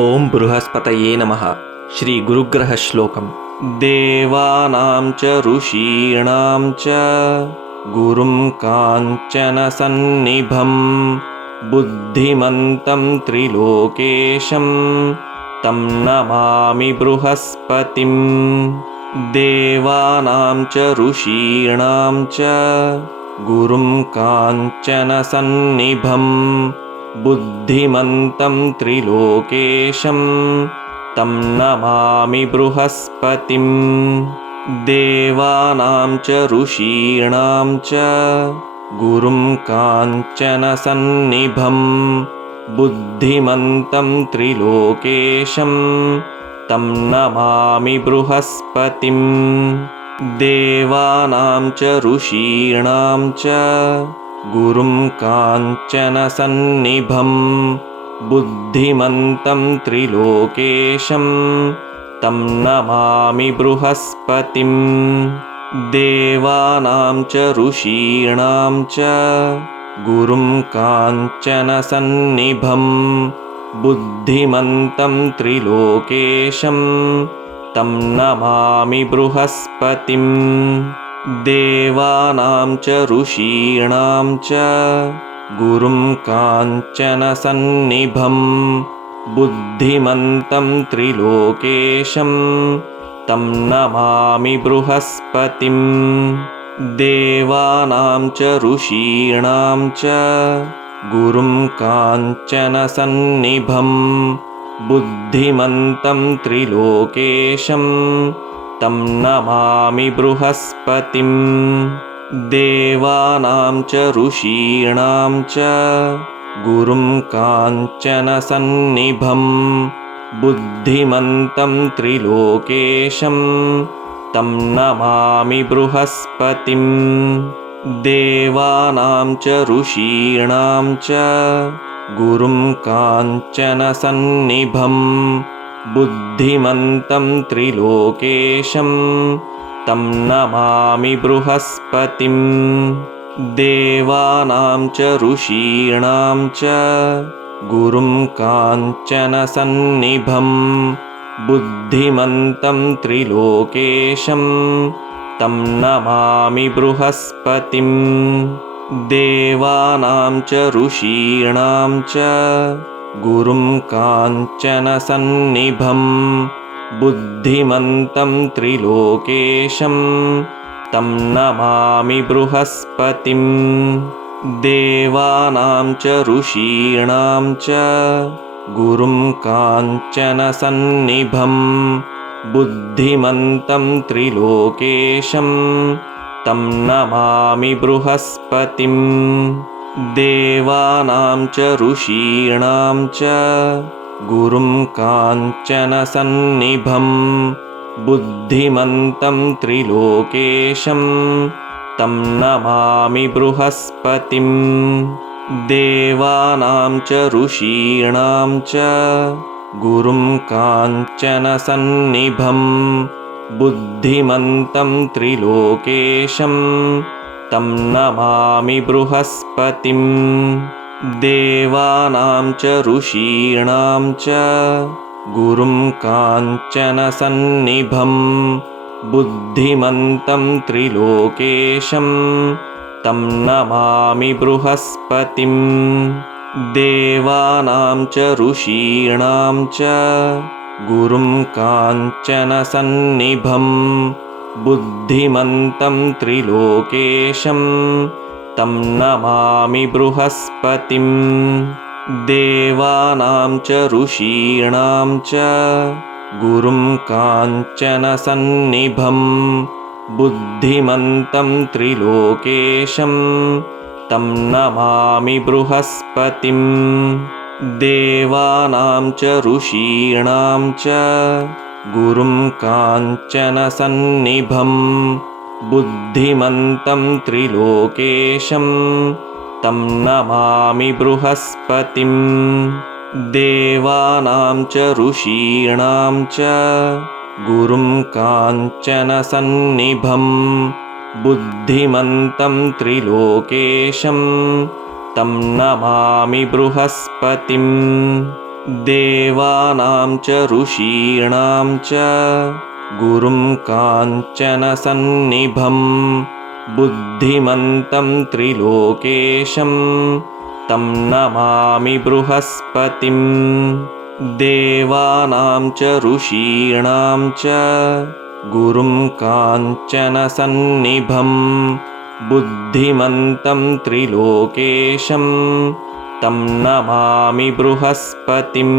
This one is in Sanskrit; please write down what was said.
ओम बृहस्पतये नमः। श्री गुरुग्रह श्लोकम्। देवानां च ऋषीणां च गुरुं काञ्चन सन्निभं बुद्धिमन्तं त्रिलोकेशं तं नमामि बृहस्पतिं। देवानां च ऋषीणां च गुरुं काञ्चन सन्निभं बुद्धिमन्तं त्रिलोकेशं तं नमामि बृहस्पतिं। देवानां च ऋषीणां च गुरुं काञ्चन सन्निभं बुद्धिमन्तं त्रिलोकेशं तं नमामि बृहस्पतिं। देवानां च ऋषीणां च गुरुं काञ्चन सन्निभं बुद्धिमन्तं त्रिलोकेशं तं नमामि बृहस्पतिं। देवानां च ऋषीणां च गुरुं काञ्चन सन्निभं बुद्धिमन्तं त्रिलोकेशं तं नमामि बृहस्पतिं। देवानां च ऋषीणां च गुरुं काञ्चन सन्निभं बुद्धिमन्तं त्रिलोकेशं तं नमामि बृहस्पतिं। देवानां च ऋषीणां च गुरुं काञ्चन सन्निभं बुद्धिमन्तं त्रिलोकेशं तं नमामि बृहस्पतिं। देवानां च ऋषीणां च गुरुं काञ्चन सन्निभं बुद्धिमन्तं त्रिलोकेशं तं नमामि बृहस्पतिं। देवानां च ऋषीणां च गुरुं काञ्चन सन्निभं बुद्धिमन्तं त्रिलोकेशं तं नमामि बृहस्पतिं। देवानां च ऋषीणां च गुरुं काञ्चन सन्निभं बुद्धिमन्तं त्रिलोकेशं तं नमामि बृहस्पतिं। देवानां च ऋषीणां च गुरुं काञ्चन सन्निभं बुद्धिमन्तं त्रिलोकेशं तं नमामि बृहस्पतिं। देवानां च ऋषीणां च गुरुं काञ्चन सन्निभं बुद्धिमन्तं त्रिलोकेशं तं नमामि बृहस्पतिं। देवानां च ऋषीणां च गुरुं काञ्चन सन्निभं बुद्धिमन्तं त्रिलोकेशं तं नमामि बृहस्पतिं। देवानां च ऋषीणां च गुरुं काञ्चन सन्निभं बुद्धिमन्तं त्रिलोकेशं तं नमामि बृहस्पतिं। देवानां च ऋषीणां च गुरुं काञ्चन सन्निभं बुद्धिमन्तं त्रिलोकेशं तं नमामि बृहस्पतिं। देवानां च ऋषीणां च गुरुं काञ्चन सन्निभं बुद्धिमन्तं त्रिलोकेशं तं नमामि बृहस्पतिं। देवानां च ऋषीणां च गुरुं काञ्चन सन्निभं बुद्धिमन्तं त्रिलोकेशं तं नमामि बृहस्पतिं। देवानां च ऋषीणां च गुरुं काञ्चन सन्निभं बुद्धिमन्तं त्रिलोकेशं तं नमामि बृहस्पतिं। देवानां च ऋषीणां च गुरुं काञ्चन सन्निभं बुद्धिमन्तं त्रिलोकेशं तं नमामि बृहस्पतिं। देवानां च ऋषीणां च गुरुं काञ्चनसन्निभं बुद्धिमन्तं त्रिलोकेशं तं नमामि बृहस्पतिम् देवानां च ऋषीणां च गुरुं काञ्चनसन्निभं बुद्धिमन्तं त्रिलोकेशं तं नमामि बृहस्पतिम्